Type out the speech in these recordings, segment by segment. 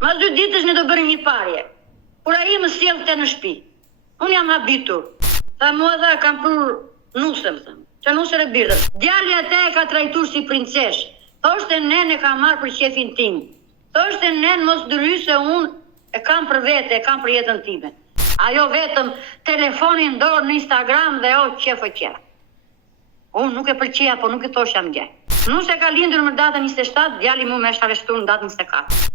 Mas 2 ditësh ne do bërim një parje. Kur ai më sjellte në shtëpi. Unë jam habitur. Tha mua dha kam për nusëm, thëmë. Që nusër e birë. Djali atë e ka trajtur si princesh. Thoshte nene ka marrë për qefin tim. Thoshte nene mos dëry se unë e kam për vete, e kam për jetën time. Ajo vetëm telefonin dorë në Instagram dhe qefë. Unë nuk e pëlqeja, po nuk e thosha më gjë. Nuse ka lindur më datën 27, djali mu me është arrestuar në datën 24.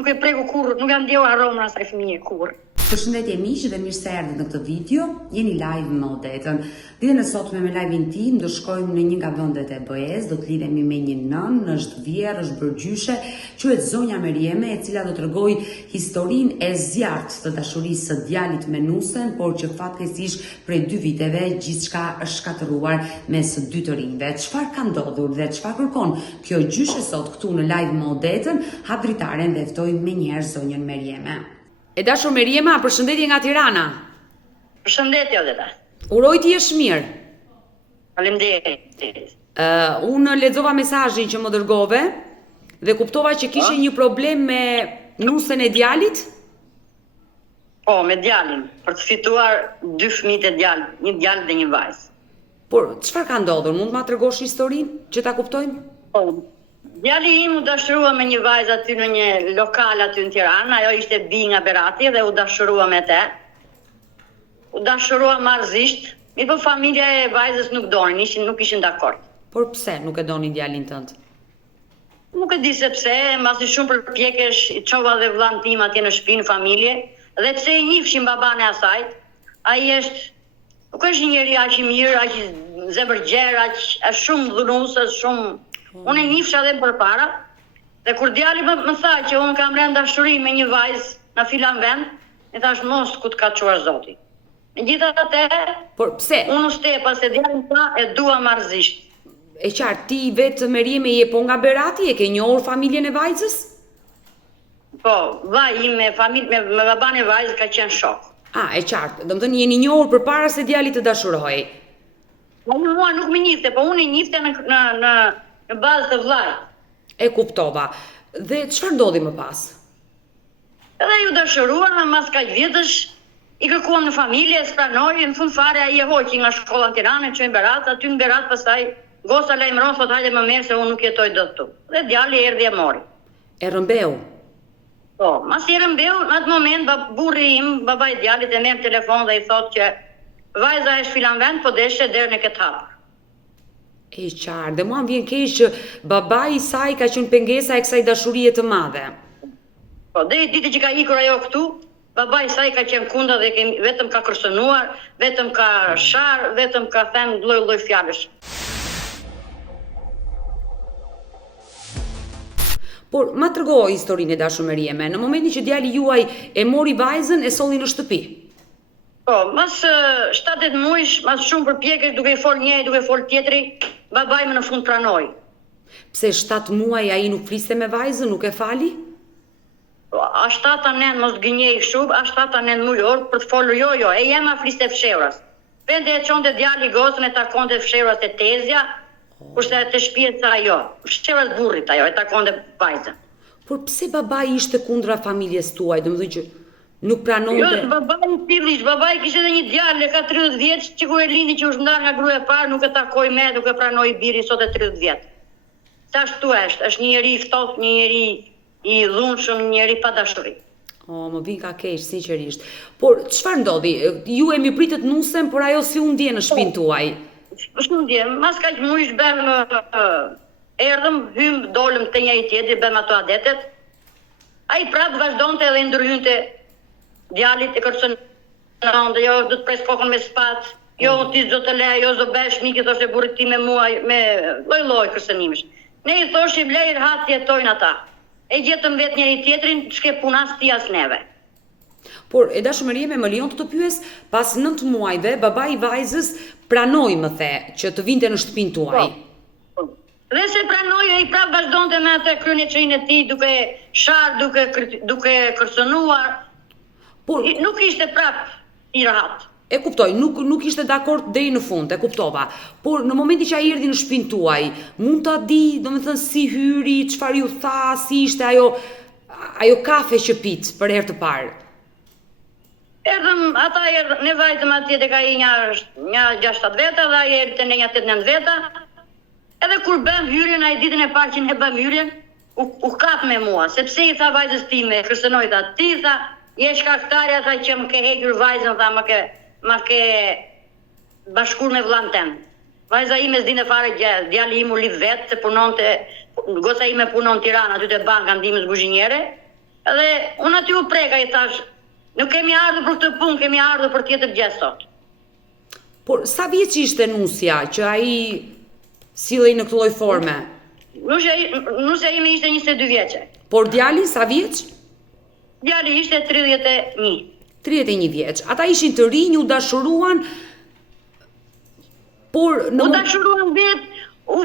Nuk e preku kur, nuk jam ndjehu harromën asaj fëmije kur. Përshëndetje miq dhe mirë se erdhët në këtë video. Jeni live me Odetën. Ditën e sotme me live-in tim do shkojmë në një nga vendet e BE-s, do të lidhemi me një nën, është vjerë, është bërgjyshe, quhet Zonja Merieme, e cila do t'rregojë historinë e zjarrt të dashurisë së djalit me Nusen, por që fatkeqësisht prej 2 viteve gjithçka është shkatëruar mes së 2 të rinjve. Çfarë ka ndodhur dhe çfarë kërkon kjo gjyshe sot këtu në live me Odetën? Hap dritaren dhe ftoj menjëherë Zonjën Merieme. E dashur Meriema, përshëndetje nga Tirana. Përshëndetje Odeta. Uroj ti jesh mirë. Faleminderit. Unë lexova mesazhin që më dërgove dhe kuptova që kishe një problem me nusen e djalit? Po, me djalin, për të fituar 2 fëmijë të djalit, një djalë dhe një vajzë. Por çfarë ka ndodhur? Mund ma tregosh historinë që ta kuptojmë? Po. Djali im u dashurua me një vajzë aty në një lokal aty në Tiranë, ajo ishte bi nga Berati dhe u dashurua me te. U dashurua marrëzisht, po familja e vajzës nuk donin, nuk ishin dakord. Por pse nuk e donin djalin tënd? Nuk e di se pse, mbasi shumë përpjekesh, i çova dhe vllan tim atje në shtëpi në familje, dhe pse i njihshin baban e asaj. Ai nuk është një njeri aq i mirë, aq i zemërgjer, aq shumë dhunues, shumë. Unë e njifsha dhe përpara, dhe kur djali më tha që unë kam rënë dashuri me një vajzë në filan vend, e thash mos ku të ka çuar Zoti. Megjithatë, por pse? Unë stepa se djali tha e dua marrëzisht. E qartë, ti vetë Merieme je po nga Berati, e ke njohur familjen e vajzës? Po, vaj im me baban e vajzës ka qenë shok. E qartë, domethënë jeni njohur përpara se djali të dashurohej. Mua nuk më njihte, po unë e njihte në bazë të vllajt. E kuptova. Dhe çfarë ndodhi më pas? Edhe ju dashuruan, mas kaq vjetësh i kërkuam në familje, s'pranoi, në fund fare ai e hoqi nga shkolla në Tiranë, çoi në Berat, aty në Berat pastaj goca lajmëron thot hajde më merr se unë nuk jetoj dot këtu. Dhe djali erdhi e mori. E rrëmbeu. Po, mas i rrëmbeu, në atë moment burri im, babai i djalit e merr telefon dhe i thot që vajza është filan vend, po deshe derën e këtë hapur. E qartë, dhe mua më vjen keq që babai i saj ka qenë pengesa e kësaj dashurie të madhe. Po, deri ditë që ka ikur ajo këtu, babai i saj ka qenë kundër dhe vetëm ka kërcënuar, vetëm ka shar, vetëm ka thënë lloj fjalësh. Por ma tregoj historinë e dashur Merieme, në momentin që djali juaj e mori vajzën, e solli në shtëpi. Po, mas 7-8 muajsh, mas shumë përpjekjesh duke i fol njëri, duke fol tjetri, babai më në fund pranoi. Pse 7 muaj ai nuk fliste me vajzën, nuk e fali? A 7-9 mos gënjej kështu, a 7-9 muaj për të folur jo, e jema fliste fshevras. Vende e çonte djali gocën e takonte fshevras te Tezja, kurse te shtëpia ajo, fshevras burrit ajo e takonte vajzën. Por pse babai ishte kundra familjes tuaj, domethënë që nuk pranonte? Jo, babai kishte edhe një djalë ka 30 vjeç, që kur e lindi që u shndar nga gruaja e parë, nuk e takoi me, nuk e pranoi biri sot e 30 vjet. Sa ashtu është një njeri i ftohtë, një njeri i dhunshëm, një njeri pa dashuri. Më vin ka keq, sinqerisht. Por çfarë ndodhi? Ju e mirëpritet Nusen, por ajo si u ndje në shtëpinë tuaj? Shumë ndje, mas kaq muajsh bëm erdhëm, hym, dolëm te njëri tjetri, bëm ato adetet. Ai prap vazhdonte edhe ndryhynte djalit e kërcënon, jo do të pres kokën me spatë, jo ti do të le, jo do bësh miki, thoshte burrit tim me mua, me lloj kërcënimesh. Ne i thoshim lej rahat jetojnë ata. E gjetëm vetë njëri tjetrin, ç'ke punas ti as neve. Por e dashur Merieme, më lejon të pyes, pas 9 muajve babai i vajzës pranoi më the që të vinte në shtëpinë tuaj. Dhe se pranoi, ai prap vazhdonte me atë kryeçërinë e tij, duke shar, duke kërcënuar. Por nuk ishte prap i rahat. E kuptoj, nuk ishte dakord deri në fund, e kuptova. Por në momentin që ai erdhi në shtëpinë tuaj, mund ta di, domethënë si hyri, çfarë ju tha, si ishte ajo ajo kafe që pit për herë të parë? Ne vajtëm atje të ka i një 6-7 veta dhe ai erdhi te ne një 8-9 veta. Edhe kur bëm hyrjen, ai ditën e parë që ne bëm hyrjen, u kap me mua, sepse i tha vajzës time, kërcënoi tha, ti tha, je shkaktarja tha që më ke hequr vajzën, tha, më ke bashkuar me vllain tem. Vajza ime s'dinte fare gjë, djali im u lidh vetë, se punonte, goca ime punon në Tiranë, aty te banka ndihmës buzhiniere. Edhe unë aty u preka, i thash, nuk kemi ardhur për këtë punë, kemi ardhur për tjetër gjë sot. Por sa vjeç ishte nusja që ai sillej në këtë lloj forme? Nusja ime ishte 22 vjeçe. Por djali sa vjeç? Djali ishte 31. 31 vjeç. Ata ishin të rinj, u dashuruan, por u dashuruan vetë, u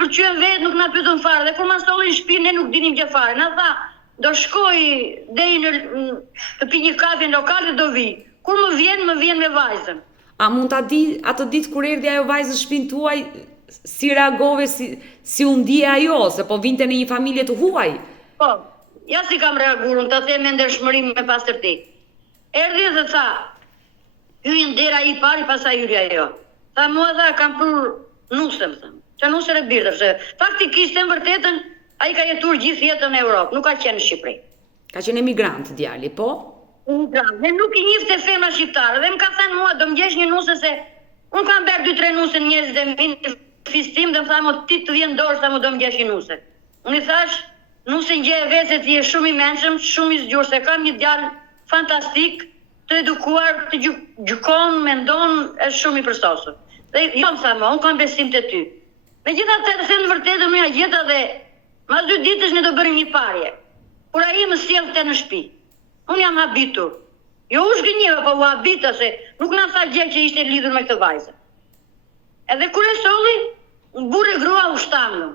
pëlqyen vetë, nuk na pyetën fare. Dhe kur ma solli në shtëpi, ne nuk dinim gjë fare. Na tha, do shkoj deri të pi një kafe në lokal dhe do vi. Kur më vjen me vajzën. A mund ta di atë ditë kur erdhi ajo vajzë në shtëpinë tuaj, si reagove, si u ndje ajo, se po vinte në një familje të huaj? Po, ja si kam reaguar, unë ta them me ndershmëri me pastërti. Erdhi dhe tha, hyrën dera i pari, pastaj hyri ajo. Tha mua tha, kam për nusëm, thëmë. Që nusër e birdër, se faktikisht e më vërtetën, a i ka jetur gjithë jetën në Europë, nuk ka qenë në Shqipëri. Ka qenë emigrant, djali, po? Emigrant, dhe nuk i njifte femra shqiptare, dhe më ka thënë mua, do më gjesh një nusë, se unë kam berë 2-3 nusë në njerëzit e minë fistim, dhe më thamë, ti të vjen dorë, thamë, do më gjesh një nusë. Unë i thash, nusë në gjeje vetë, se ti je shumë i menshëm, shumë i zgjurë, se kam një djalë fantastik, të edukuar, të gjykon, mendon, është shumë i përsosur. Dhe jo më thamë, unë kam besim të ty. Megjithatë, të them në vërtetë, unë ja gjeta dhe mas 2 ditësh ne do bërim një parje. Kur ai më sjellte në shtëpi. Unë jam habitur. Jo u zgënjeva, po u habita se nuk na tha gjë që ishte lidhur me këtë vajzë. Edhe kur e solli, burrë grua u shtangën.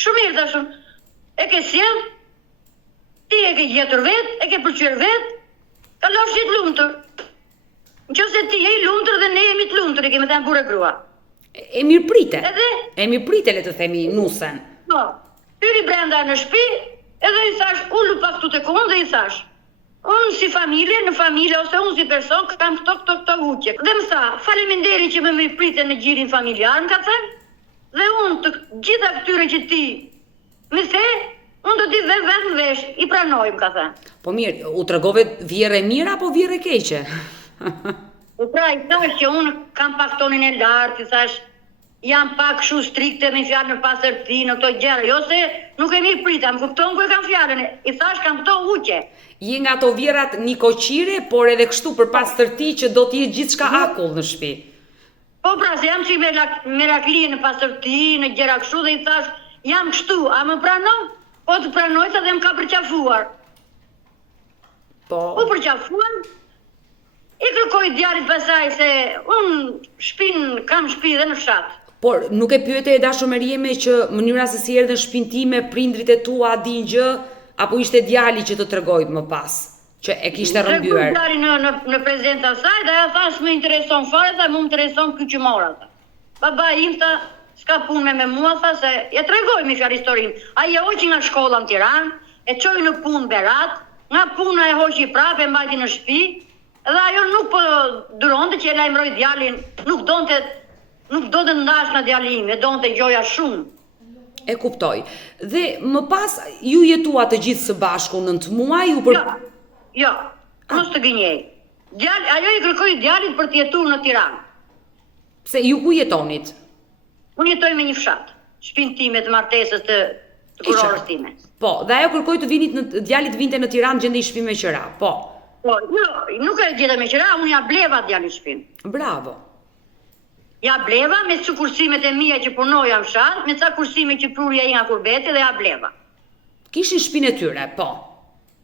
Shumë mirë tashun. E ke sjell? Ti e ke gjetur vetë, e ke pëlqyer vetë, kalofsh jetë lumtur. Nëse ti je i lumtur dhe ne jemi të lumtur, e kemi thënë burrë grua. E mirë prite. Edhe? E mirë prite, le të themi, nusën. Po, hyri brenda në shtëpi, edhe i thash, unë pak tu tek unë dhe i thash, unë si familje, në familje, ose unë si person, kam këto uqje. Dhe më tha, faleminderit që më mirë prite në gjirin familjar, më ka thënë, dhe unë të gjitha këtyre që ti më the, unë do t'i vetë vesh, i pranoj, më ka thënë. Po mirë, u tregove vjerë e mirë apo vjerë e keqe? Pra, i thash që unë kam pak tonin e lartë, i thash, jam pak kështu strikte me fjalën në pastërti, në këto gjëra, jo se nuk e mirë prita, më kupton ku e kam fjalën, i thash kam këto uqe. Je nga ato vjerat një koqire, por edhe kështu për pastërti që do t'je gjithçka akull në shtëpi. Po pra, se jam që merakli në pastërti, në gjëra kështu, dhe i thash, jam kështu, a më pranon? Po të pranoj sa dhe më ka përqafuar. Po. U përqafuar, i kërkoj djalit pasaj se unë kam shtëpi dhe në fshat. Por nuk e pyete e dashurmërieme që mënyra se si erdhën në shtëpinë time, prindrit e tua a din gjë, apo ishte djali që të tregoj më pas, që e kishte rrëmbyer? Tregoj djali në prezencën e saj, dhe ajo tha s'më intereson fare, tha më intereson ky që mora, tha. Baba im tha, s'ka punë me mua, tha se ja tregoj me fjalë historinë. Ai e hoqi nga shkolla në Tiranë, e çoi në punë Berat, nga puna e hoqi prapë, e mbajti në shtëpi. Dhe ajo nuk po duronte që e lajmëroi djalin, nuk donte ndash nga djali im, e donte gjoja shumë. E kuptoj. Dhe më pas ju jetua të gjithë së bashku 9 muaj u për... Jo, mos të gënjej. Ajo i kërkoi djalit për të jetuar në Tiranë. Pse ju ku jetonit? Unë jetoj me një fshat, shtëpinë time të martesës të kurorës time. Po, dhe ajo kërkoi djalit vinte në Tiranë gjendej shtëpi me qira. Po. Po, nuk e gjeta me qira, unë ja bleva djalit shtëpinë. Bravo. Ja bleva me që kursimet e mija që punoja në fshat, me ca kursime që prurja i nga kurbeti dhe ja bleva. Kishin shtëpinë e tyre, po.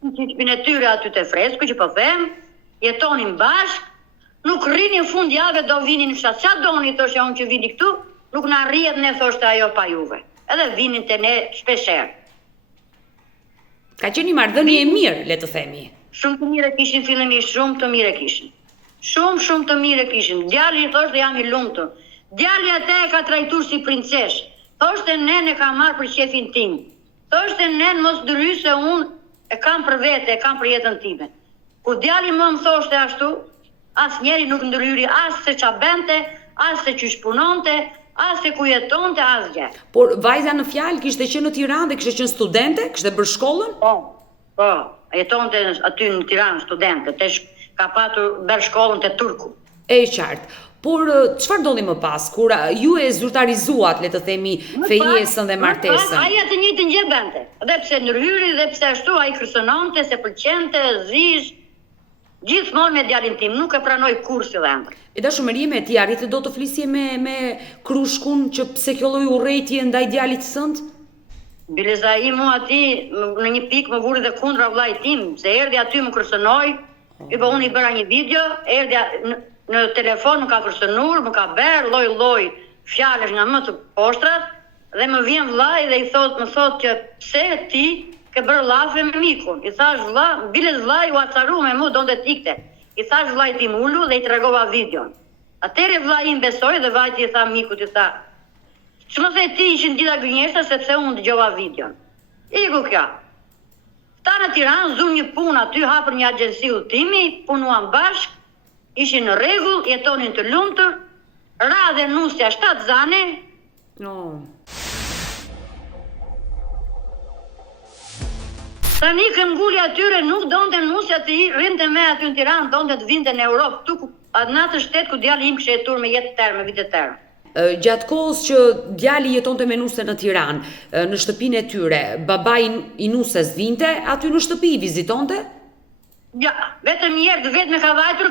Kishin shtëpinë e tyre aty te Fresku që po them, jetonin bashk, nuk rrinin fund jave do vinin në fshat. Qa doni, thoshte unë që vini këtu, nuk na rrihet ne, thoshte ajo pa juve. Edhe vinin te ne shpesher. Ka qenë një marrëdhënie e mirë, le të themi. Shumë të mirë kishin fillimisht, shumë të mirë kishin. Shumë të mirë kishin. Djali thoshte jam i lumtur. Djali atë e ka trajtuar si princesh. Thoshte nene ka marrë për shefin tim. Thoshte nen mos dëry se unë e kam për vete, e kam për jetën time. Kur djali më thoshte ashtu, as njeri nuk ndryri as se qa bente, as se që shpunonte, as se ku jetonte, as gjë. Por vajza në fjalë kishte qenë në Tiranë dhe kishte qenë studente, kishte bërë shkollën? Po, jetonte aty në Tiranë studente, ka patur bërë shkollën te Turku. E qartë. Por çfarë ndodhi më pas kur ju e zyrtarizuat, le të themi, fejesën dhe martesën? Ai atë njëjtën gjë bente. Dhe pse ndërhyri dhe pse ashtu ai kërcënonte, se pëlqente, zish. Gjithmonë me djalin tim, nuk e pranoj kurrë si dhe ëndër. E dashumërie ti arrite do të flisje me Krushkun që pse kjo lloj urrëtie ndaj djalit sënd? Bileza i mua aty në një pikë më vuri dhe kundra vllait tim, se erdhi aty më kërcënoi, po unë i bëra një video, erdhi në telefon më ka kërcënuar, më ka bërë lloj fjalësh nga më të poshtrat dhe më vjen vllai dhe më thot që pse ti ke bërë llafe me mikun. I thash vlla, biles vllai u acaru me mua donte tikte. I thash vllait tim ulu dhe i tregova videon. Atëre vllai im besoi dhe vajti i tha mikut, i tha: "Ç'më the ti ishin gjitha gënjeshtra sepse unë dëgjova videon." Iku kjo. Ta në Tiranë zu një punë aty, hapër një agjenci udhëtimi, punuan bashkë, ishin në rregull, jetonin të lumtur, ra dhe nusja 7 zane. Tani këmbguli atyre nuk donte nusja të rrinte me aty në Tiranë, donte të vinte në Europë, këtu në atë shtet ku djali im kishte jetuar me jetë tërë, me vite tërë. Gjatë kohës që djali jetonte me nusën në Tiranë, në shtëpinë e tyre, babai i nusës vinte aty në shtëpi, vizitonte? Ja, vetëm një herë, vetëm ka vajtur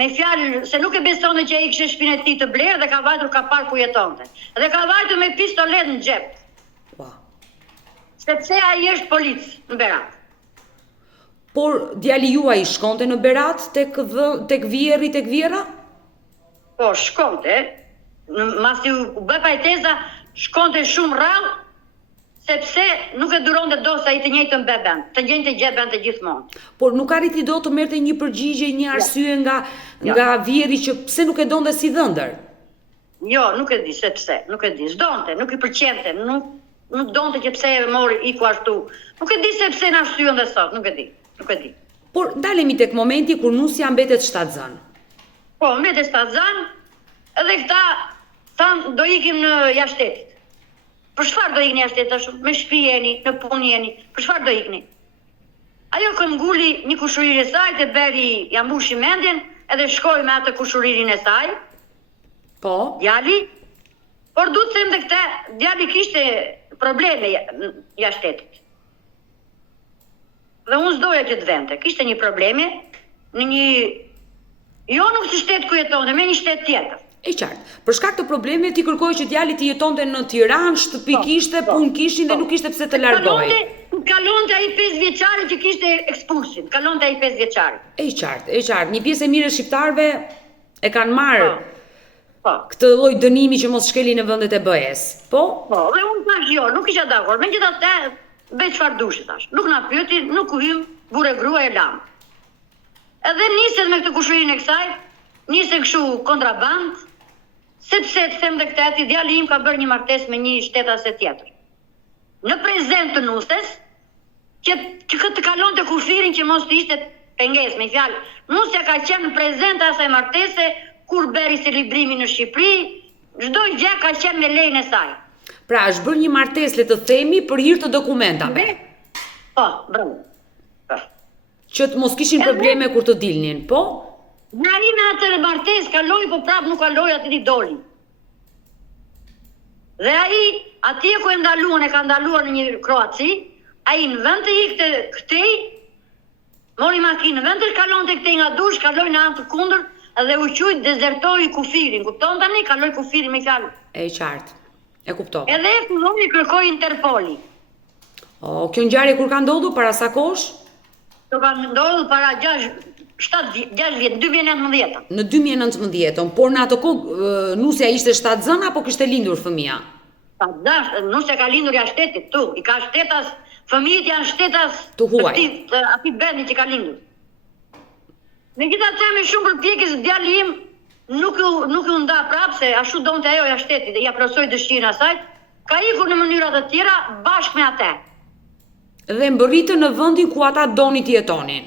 me fjalë se nuk e besonte që ai kishte shtëpinë e tij të blerë dhe ka vajtur ka parë ku jetonte. Dhe ka vajtur me pistolet në xhep. Sepse ai është polic në Berat. Por djali juaj shkonte në Berat tek vjerri, tek vjera? Po, shkonte. Masi u bë pajtesa, shkonte shumë rrallë, sepse nuk e duronte dosa i të njëjtën beben, të njëjtën gjë bente gjithmonë. Por nuk arriti do të merrte një përgjigje, një arsye nga vjeri që pse nuk e donte si dhëndër? Jo, nuk e di se pse, nuk e di. S'donte, nuk i pëlqente, nuk donte që pse e mori iku ashtu. Nuk e di se pse na shtyen dhe sot, nuk e di. Por dalemi tek momenti kur nusja mbetet shtatzan. Po, mbetet shtatzan, edhe këta thanë do ikim në jashtetit. Për çfarë do ikni jashtet ashtu? Me shtëpi jeni, në punë jeni. Për çfarë do ikni? Ajo këmbguli një kushurinë e saj, të beri ja mbushi mendjen, edhe shkoi me atë kushurinë e saj. Po. Djali. Por duhet të them dhe këtë, djali kishte probleme jashtetit. Dhe unë s'doja që të vente. Kishte një probleme në një jo nuk si shtet ku jetonte, me një shtet tjetër. E qartë. Për shkak të problemeve ti kërkoi që djali të jetonte në Tiranë, shtëpi kishte, punë kishin dhe nuk kishte pse të largohej. Kalonte ai 5 vjeçari që kishte ekspulsin. Kalonte ai 5 vjeçari. E qartë. Një pjesë e mirë e shqiptarëve e kanë marrë këtë lloj dënimi që mos shkelin në vendet e BE-s. Po, dhe unë thash jo, nuk isha dakord. Megjithatë, bëj çfarë dushi thash. Nuk na pyeti, nuk u hym, burrë grua e lam. Edhe niset me këtë kushurinë e kësaj, nisen kështu kontraband, sepse të them dhe këtë ati djali im ka bërë një martesë me një shtetase tjetër. Në prezent të nusës, që këtë kalon të kufirin që mos të ishte penges, me fjalë, nusja ka qenë në prezent asaj martese, kur beri se librimi në Shqipëri, çdo gjë ka qenë me lejnë e saj. Pra, është bërë një martesë, le të themi, për hir të dokumentave. Po, bravo. Që të mos kishin probleme kur të dilnin, po? Nga i me atë martesë kaloi, po prapë nuk kaloi aty i doli. Dhe ai, atje ku e ka ndaluar në një Kroaci, ai në vend të ikte këtej, mori makinë, në vend të kalonte këtej nga dush, kaloi në anë të kundër dhe u quajt dezertoi kufirin. Kupton tani, kaloi kufirin me fjalë. E qartë. E kuptova. Edhe filloi kërkoi Interpoli. Kjo ngjarje kur ka ndodhur para sa kohësh? Kjo ka ndodhur para 6 vjet, 2019. Në 2019, por në ato kohë nusja ishte shtatzën apo kishte lindur fëmia? Nusja ka lindur jashtetit tu, i ka shtetas, fëmijët janë shtetas të huaj. Ati bendi që ka lindur. Megjithatë me shumë përpjekje se djali im nuk u nda prapë se ashtu donte ajo jashteti dhe ja plotësoi dëshirën e saj, ka ikur në mënyra të tjera bashkë me atë. Dhe mbërritën në vendin ku ata donin të jetonin.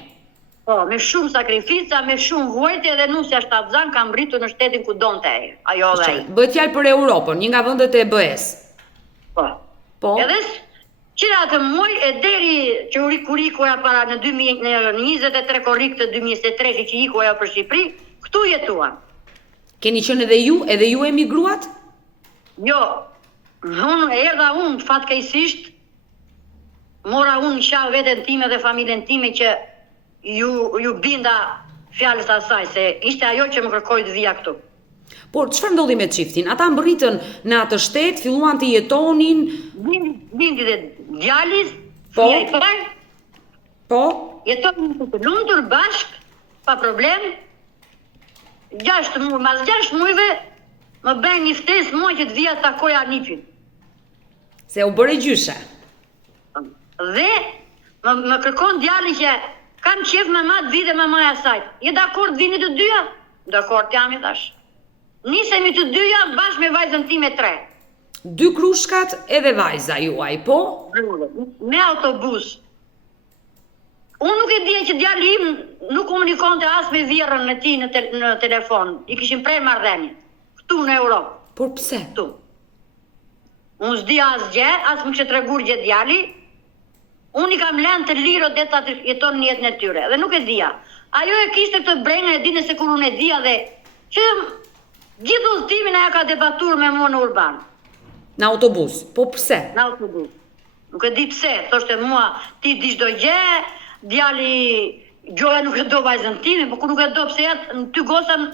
Po, me shumë sakrifica, me shumë vuajtje dhe nusja shtatzan ka mbritur në shtetin ku donte ai. Ajo dhe ai. Bëhet fjalë për Europën, një nga vendet e EBE-s. Po. Po. Edhe qira të muaj e deri që kur ikuja para në 23 korrik të 2023 që ikuja për Shqipëri, këtu jetuan. Keni qenë edhe ju emigruat? Jo, erdha unë fatkeqësisht, mora unë isha veten time dhe familjen time që ju binda fjalës asaj, se ishte ajo që më kërkoi të vija këtu. Por çfarë ndodhi me çiftin? Ata mbërritën në atë shtet, filluan të jetonin. Bindi dhe djalis, Po. fëmia i parë, Po. jetonin të lumtur bashk, pa problem. 6 muaj, mas 6 muajve më bën një ftesë mua që të vija të takoj Arnipin. Se u bëre gjyshe. Dhe më kërkon djali që kam qef me ma të vide me maja sajt. Je dakord vini të dyja? Dakord jam, i thash. Nisemi të dyja bashkë me vajzën time 3. 2 krushkat edhe vajza juaj, po? Me autobus. Unë nuk e dija që djali im nuk komunikonte as me virën e tij në telefon. I kishin prerë marrëdhënie. Këtu në Europë. Por pse? Këtu. Unë s'di asgjë, as më kishte treguar gjë djali. Unë i kam lënë të lirët dhe ta jeton në jetën e tyre. Dhe nuk e dija. Ajo e kishte këtë brengë e dinë se kur unë e dija dhe që gjithë udhëtimin ajo ka debatuar me mua në urban. Në autobus. Po pse? Në autobus. Nuk e di pse, thoshte mua, ti di çdo gjë, djali gjoja nuk e do vajzën time, po ku nuk e do pse jetë në ty gosën,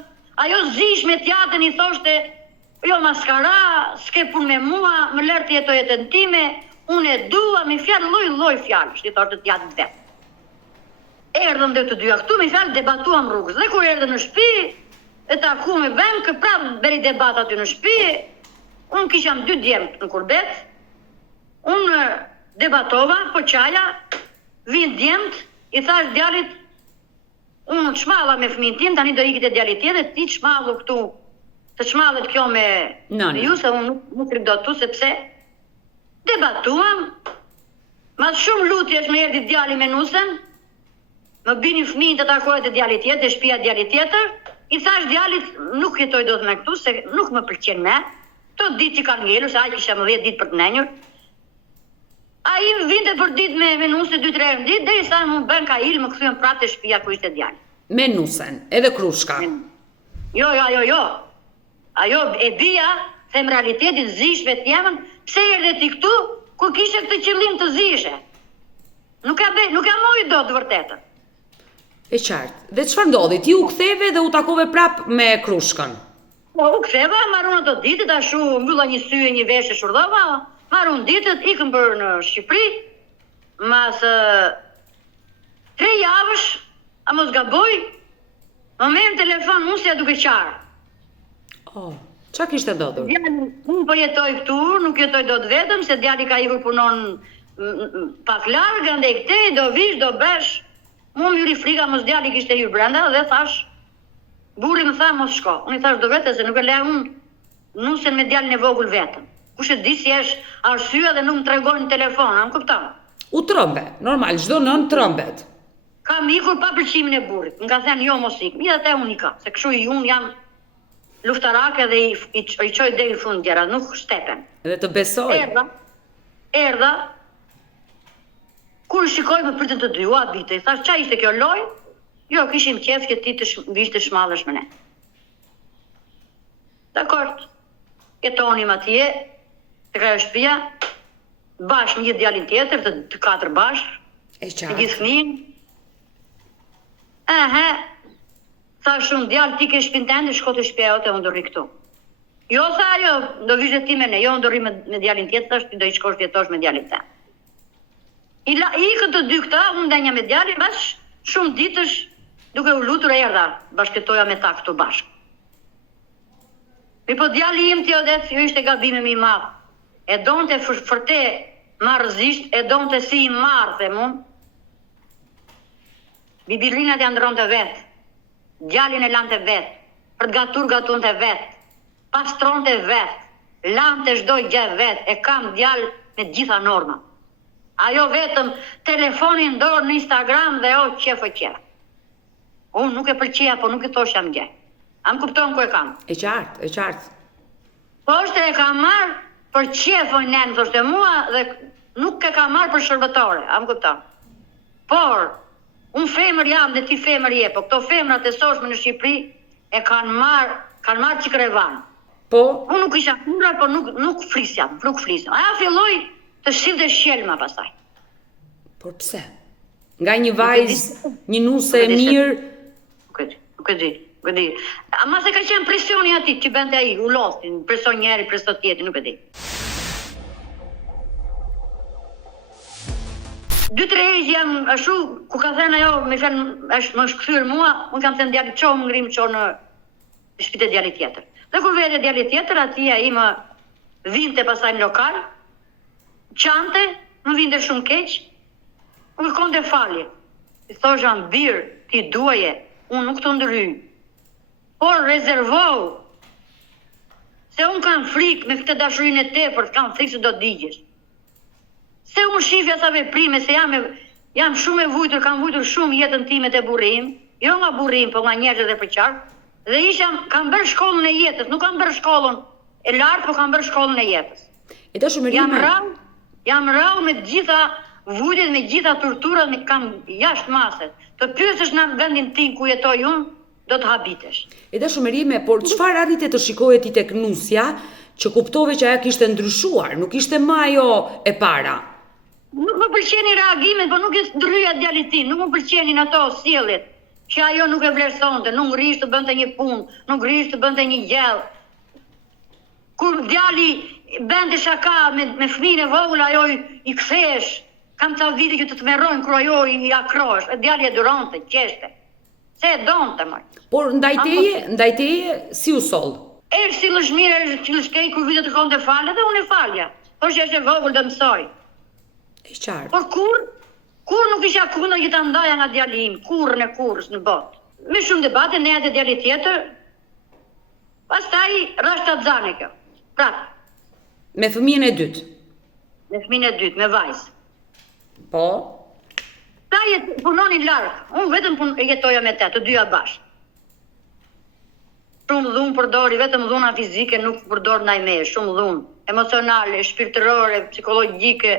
ajo zish me tjatën i thoshte, jo maskara, s'ke pun me mua, më lërë të jetoj jetën time, unë e dua, me fjalë lloj fjalë, i thoshte tjatë vetë. Erdhëm dhe të dyja këtu, me fjalë debatuam rrugës, dhe kur erdhëm në shtëpi, e taku me vend, prapë beri debat aty në shtëpi, unë kisham 2 djemtë në kurbet, unë debatova, po qaja, vinë djemtë, i thash djalit, unë çmalla me fëmin tim, tani do ikite djalit tjetër, ti çmallu këtu, të çmallet kjo me ju, se unë nuk rrim dot tu, sepse debatuam, mas shumë lutjesh me erdhi djali me nusën, më bini fëmin të takohet e djalit tjetër, e shtëpia djalit tjetër, i thash djalit, nuk jetoj dot me këtu, se nuk më pëlqen me, to ditë që kanë ngelur, se ai kisha më 10 ditë për të menjur. Ai vinte për ditë me nusë 2-3 herë në ditë, derisa më bën kail, më kthyen prapë te shtëpia ku ishte djali. Me nusën, edhe krushka. Jo. Ajo e bia, them realitetin, zish vetë jamën, pse erdhe ti këtu, kur kishe këtë qëllim të zishe. Nuk ka mori dot vërtetën. E qartë. Dhe çfarë ndodhi? Ti u ktheve dhe u takove prap me krushkën. Po u ktheva, marrun ato ditët, ashtu mbylla një sy e një veshë shurdhova, marrun ditët, ikëm për në Shqipëri, mas 3 javësh, a mos gaboj, më merr telefon musja duke qarë. Oh, çka kishte ndodhur? Unë po jetoj këtu, nuk jetoj dot vetëm, se djali ka ikur punon pak larg, andaj këtej, do vish, do besh. Mu më juri frika, mos djali kishte hyrë brenda dhe thash, burri më tha mos shko. Unë i thash do vete se nuk e le unë nusen me djalin e vogël vetëm. Kush e di si është arsyeja dhe nuk më tregon në telefon, a më kupton? U trëmbe, normal, çdo nën trëmbet. Kam ikur pa pëlqimin e burrit. Më ka thënë jo mos ik. Mirë atë unë ka, se kështu unë jam luftarake dhe i çoj deri në fund gjëra, nuk shtepen. Dhe të besoj. Erdha. Kur shikoj më pritën të dyua vite, i thash, qa ishte kjo loj? Jo, kishim qef që ti të vishte shmallesh me ne. Dakord, jetonim atje, të ka shtëpia, bashkë një djalin tjetër, të 4 bashkë, të gjithë fëmijën. Thash unë djalë, ti ke shtëpinë tënde, shko të shtëpia jote, unë do rri këtu. Jo, tha ajo, do vishte ti me ne, jo, unë do rri me djalin tjetër, thash, ti do i shkosh vjetosh me djalin tënd. I këtë të dy këta, unë ndenja me djalin, bash shumë ditësh, duke u lutur erdha, bashkëtoja me ta këtu bashkë. Mi po djali im tjo dhe jo ishte gabime mi madhë. E donte fërte marrëzisht, e donte si i marrë, dhe mund. Bibilinat janë ndronte vetë, djalin e lante vetë, për të gatunte vetë, pastronte vetë, lante shdoj gjë vetë, e kam djal me gjitha norma. Ajo vetëm telefonin dorë në Instagram dhe o qefë. Unë nuk e përqeja, po nuk e thosha më gjë. A më kupton ku e kam? E qartë. Po është e ka marrë për qefën nënë, thoshte mua, dhe nuk e ka marrë për shërbëtore, a më kupton? Por, unë femër jam dhe ti femër je, po këto femërat e soshme në Shqipëri e kanë marrë qikrevan. Po? Unë nuk isha kundra, po nuk flisjam. Aja filloi të shilte shjelma pasaj. Por pse? Nga një vajzë, një nuse e mirë... Nuk e di. Ama se ka qenë presioni ati që bente ai, u lostin, preson njeri, preson tjetri, nuk e di. 2-3 herë jam ashtu, ku ka thënë ajo, më është kthyer mua, unë kam thënë djalit çoh, më ngrim çoh në shtëpitë e djalit tjetër. Dhe kur vete djalit tjetër, aty ai më vinte pasaj në lokal, qante, më vinte shumë keq, më kërkonte falje. I thosha mbir, ti duaje, unë nuk të ndryj. Por rezervohu, se unë kam frikë me këtë dashurinë e tepërt, kam frikë se do të digjesh. Se unë shifja sa veprime, se jam shumë e vujtur, kam vujtur shumë jetën time të burrim, jo nga burrim, po nga njerëzit e përqarë, dhe kam bërë shkollën e jetës, nuk kam bërë shkollën e lartë, po kam bërë shkollën e jetës. E da shumërime... Jam rrallë me gjitha vujtjet, me gjitha torturat, me kam jashtë maset. Të pyesësh në vendin tim ku jetoj unë, do të habitesh. E da shumërime, por çfarë arrite të shikoje ti tek nusja, që kuptove që ajo kishte ndryshuar, nuk ishte më ajo e para? Nuk më pëlqenin reagimet, po nuk e ndryja djalit tim, nuk më pëlqenin ato sjelljet, që ajo nuk e vlerësonte, nuk ngrish të bënte një punë, nuk ngrish të bënte një gjell. Kur djali bënte shaka me fëmijën e vogël, ajo i kthesh. Kam ca vite që të merrojnë kur ajo i akrohesh, e djali e duronte, qeshte. Se e donte më. Por ndajteje si u soll? Si lëshmire, që lëshkej kur vite të konte falë, dhe unë e falja. Por që është e vogël dhe mësoj. E qartë. Por kur nuk isha kundër që ta ndaja nga djali im, kurrës në botë. Me shumë debate, ne atë djali tjetër, pastaj rashtazane kjo. Prapë. Me fëmijën e dytë? Me fëmijën e dytë, me vajzë. Po? Ta punonin larg, unë vetëm jetoja me te, të dyja bashkë. Shumë dhunë përdori, vetëm dhuna fizike, nuk përdor ndaj meje, shumë dhunë, emocionale, shpirtërore, psikologjike.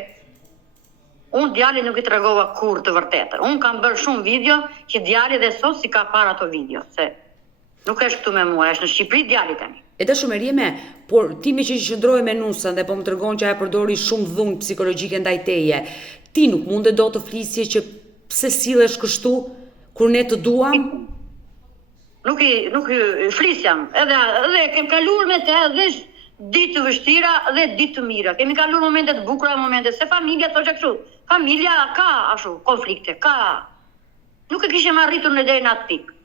Unë djali nuk i tregova kur të vërtetër. Unë kam bërë shumë video që djali dhe sot si ka parë ato video, se nuk është këtu me mua, është në Shqipëri djali tani. E da shumërime, por ti me që qëndroj me nusën dhe po më tregon që ajo përdori shumë dhunë psikologjike ndaj teje, ti nuk munde do të flisje që pse sillesh kështu kur ne të duam? Nuk flisjam, edhe kem kaluar me te edhe ditë të vështira dhe ditë të mira. Kemi kaluar momente të bukura, momente se familja thoshte kështu. Familja ka ashtu konflikte, ka. Nuk e kishim arritur në deri në atë pikë.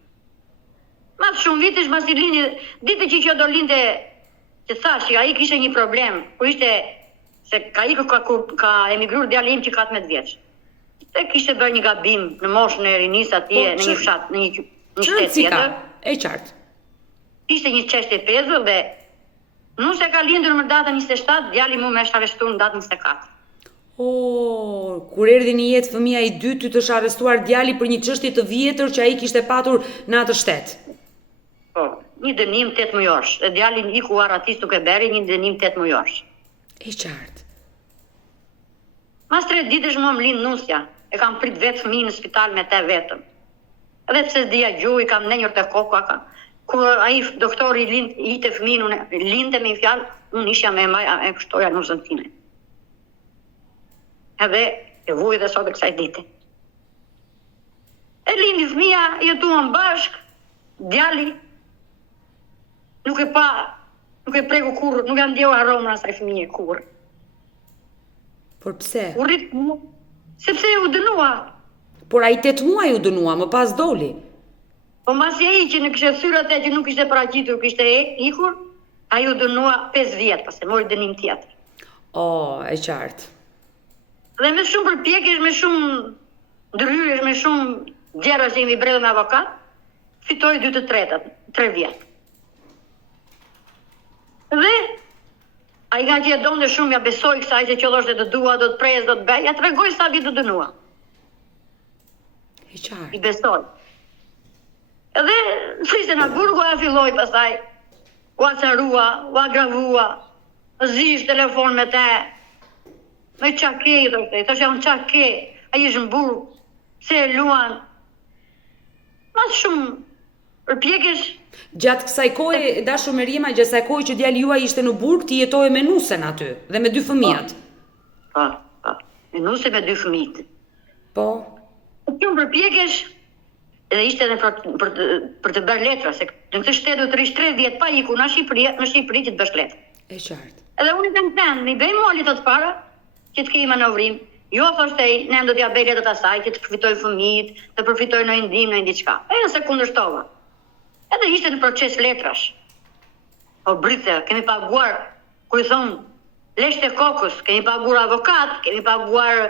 Mas shumë vitesh, mas i lindi, ditë që do linde, që thash që ai kishte një problem, ku ishte se ka emigruar djali im që 14 vjeç. Se kishte bërë një gabim në moshën e rinis atje në një fshat, në një shtet tjetër. E qartë. Ishte një çështje e pezull dhe nuse ka lindur në datën 27, djali mu më është arrestuar në datën 24. Kur erdhi në jetë fëmia i dytë, ty të është arrestuar djali për një çështje të vjetër që ai kishte patur në atë shtet. Po, një dënim 8 mujosh. E djali iku arratis nuk e beri, një dënim 8 mujosh. E qartë. Mas 3 ditësh më lind nusja. E kam prit vetë fëmijën në spital me te vetëm. Edhe pse s'dija gjuhë, i kam nenjur te koka. Kur ai doktori i te fëmijën, linte me një fjalë, unë isha me e kështoja nusën time. Edhe e vuj dhe sot e kësaj dite. E lindi fëmija, jetuan bashk, djali, nuk e preku kur, nuk e ndjeu aromën asaj fëmije kur. Por pse? Sepse u dënua. Por ai 8 muaj u dënua, më pas doli. Po masi ai që në kishte thyrë atë që nuk ishte paraqitur, kishte ikur, ai u dënua 5 vjet, pas e mori dënim tjetër. E qartë. Dhe me shumë përpjekjesh, me shumë ndryrjesh, me shumë gjëra që jemi bredhur me avokat, fitoi 2 të tretat, 3 vjet. Dhe A i nga që e donte shumë, ja besoj kësaj që qëlloshte të dua, do të prez, do të bëj, ja tregoj sa vit të dënua. E qartë. I besoj. Edhe fliste në burgu, ja filloj pastaj, u acarua, u agravua, zish telefon me te, me qake, i thoshte, unë qake, a ishë në burgu, se e luan, mas shumë, përpjekesh. Gjatë kësaj kohe, dashur Meriema, gjatë kësaj kohe që djali juaj ishte në burg, ti jetoje me nusen aty dhe me 2 fëmijat. Po. Me nuse me 2 fëmijët. Po. Shumë përpjekesh, edhe ishte edhe për të bërë letra, se në këtë shtetë do të rish 30 pa iku në Shqipëri që të bësh letra. E qartë. Edhe unë i kam thënë, mi bëj mualit të para, që të kemi manovrim. Jo, thoshte, ne do t'ja bëj letrat asaj, që të përfitoj fëmijët, të përfitoj në ndim, në diçka. E se kundërshtova. Edhe ishte në proces letrash. O brite, kemi paguar, kur i thonë, leshte kokës, kemi paguar avokat, kemi paguar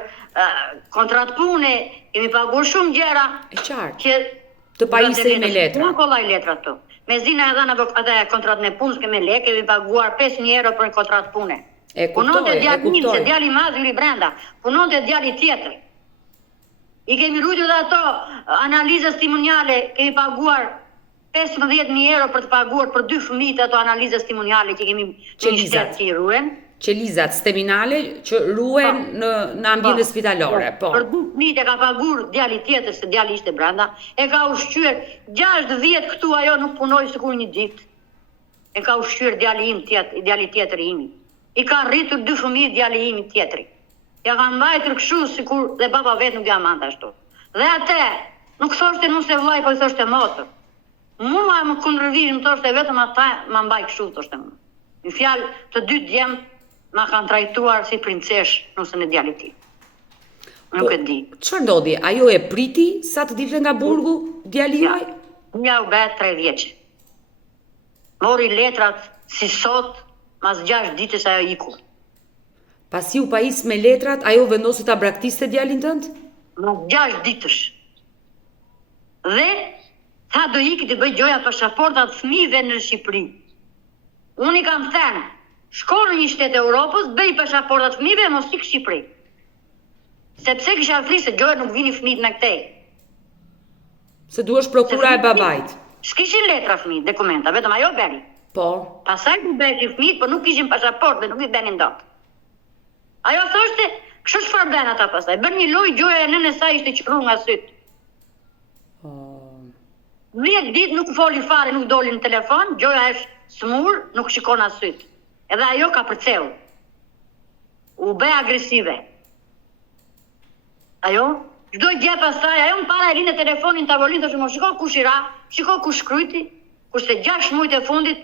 kontrat pune, kemi paguar shumë gjëra. E qartë. Që të pajisej me letra. Nuk kollaj letra të. Me zina e dhanë atë kontrat në punës kemi lekë, kemi paguar 5.000 euro për kontrat pune. Punonte djali im, se djali i madh hyri brenda. Punonte djali tjetër. I kemi rujtur dhe ato analizës testimoniale, kemi paguar 15.000 euro për të paguar për 2 fëmijët ato analizës testimoniale që kemi në shtetë që i ruen. Qelizat staminale që ruen në ambiente spitalore. Po. Për 2 fëmijët e ka paguar djali tjetër, se djali ishte brenda, e ka ushqyer 6 vjet këtu, ajo nuk punoi sikur një ditë. E ka ushqyer djali im tjetër, djali tjetër i imi. I ka rritur 2 fëmijë djali im tjetri. Ja kanë mbajtur kështu sikur dhe baba vet nuk ja mante ashtu. Dhe atë nuk thoshte nuse vllai, po i thoshte motër. Mua më kundërvij, më thoshte vetëm ata ma mbaj kështu, thoshte mua. Në fjalë, të 2 djemt ma kanë trajtuar si princesh nusën e djalit tim. Nuk e di. Çfarë ndodhi? Ajo e priti sa të dilte nga burgu djali juaj? Ja u bë 3 vjeç. Mori letrat si sot, mas 6 ditës ajo iku. Pasi u pajis me letrat, ajo vendosi ta braktiste djalin tënd? Mas 6 ditësh. Dhe tha do iki të bëj gjoja pasaportat fëmijëve në Shqipëri. Unë i kam thënë, shko në një shtet e Europës, bëj pasaportat fëmijëve, mos ik Shqipëri. Sepse kisha flisë se gjoja nuk vini fëmijët me këtej. Se duhesh prokura e babait. S'kishin letra fëmijët, dokumenta, vetëm ajo bëri. Po. Pasaj ku bëri fëmijët, po nuk kishin pasaport dhe nuk i bënin dot. Ajo thoshte, kështu çfarë bën ata pastaj? Bën një lojë, gjoja e nënës saj ishte qërru nga syt. 10 ditë nuk foli fare, nuk doli në telefon, gjoja është smur, nuk shikon as syt. Edhe ajo ka përceu. U bë agresive. Ajo, çdo gjë pastaj, ajo më para e rinë telefonin tavolinë, thoshte, "Mos shiko kush i ra, shiko kush shkryti." Kurse 6 muajt e fundit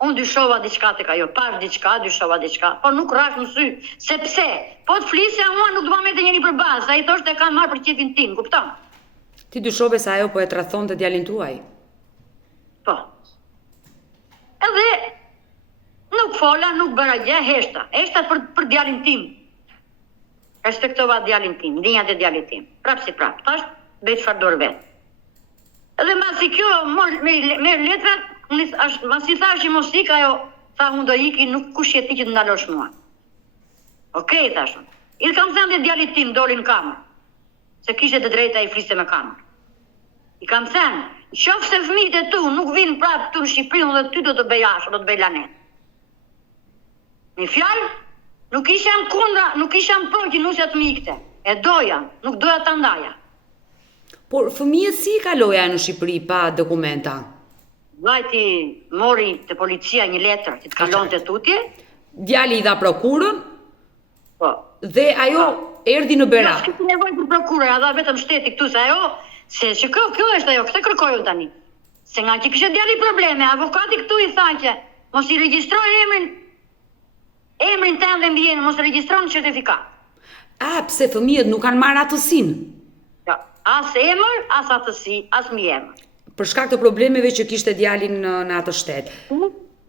unë dyshova diçka tek ajo, pash diçka, dyshova diçka, por nuk rash në sy. Sepse, po të flisja mua nuk do ma mete njëri për bazë, ai thoshte e kam marrë për qefin tim, kupton? Ti dyshove se ajo po e tradhonte djalin tuaj? Po. Edhe nuk fola, nuk bëra gjë, heshta për djalin tim. Respektova djalin tim, ndjenjat e djalit tim. Prap si prap, thash, bëj çfarë dorë vet. Edhe masi kjo merr letrat, masi thash që mos ik ajo, tha unë do iki, nuk kush je ti që të ndalosh mua. Okej, thash unë. I kam thënë djalit tim doli në kamer, se kishte të drejta i fliste me kamer. I kam thënë, qofse fëmijët e tu nuk vinë prapë këtu në Shqipëri, dhe ty do të bëj ashtu, do të bëj lanet. Në fjalë, nuk isham kundra, nuk isham pro që nusja të më ikte. E doja, nuk doja ta ndaja. Por fëmijët si i kaloja në Shqipëri pa dokumenta? Vllajti mori te policia një letër që të kalonte tutje. Djali i dha prokurën. Po. Dhe ajo erdhi në Berak. Jo, s'kishte nevojë për prokurë, ja dha vetëm shteti këtu se ajo, se kjo është ajo, këtë kërkoj unë tani. Se nga që kishte djali probleme, avokati këtu i tha që mos i regjistroj emrin tënd dhe mbijen, mos regjistron certifikat. Pse fëmijët nuk kanë marrë atësinë? Jo, as emër, as atësi, as mbiemër. Për shkak të problemeve që kishte djalin në atë shtet.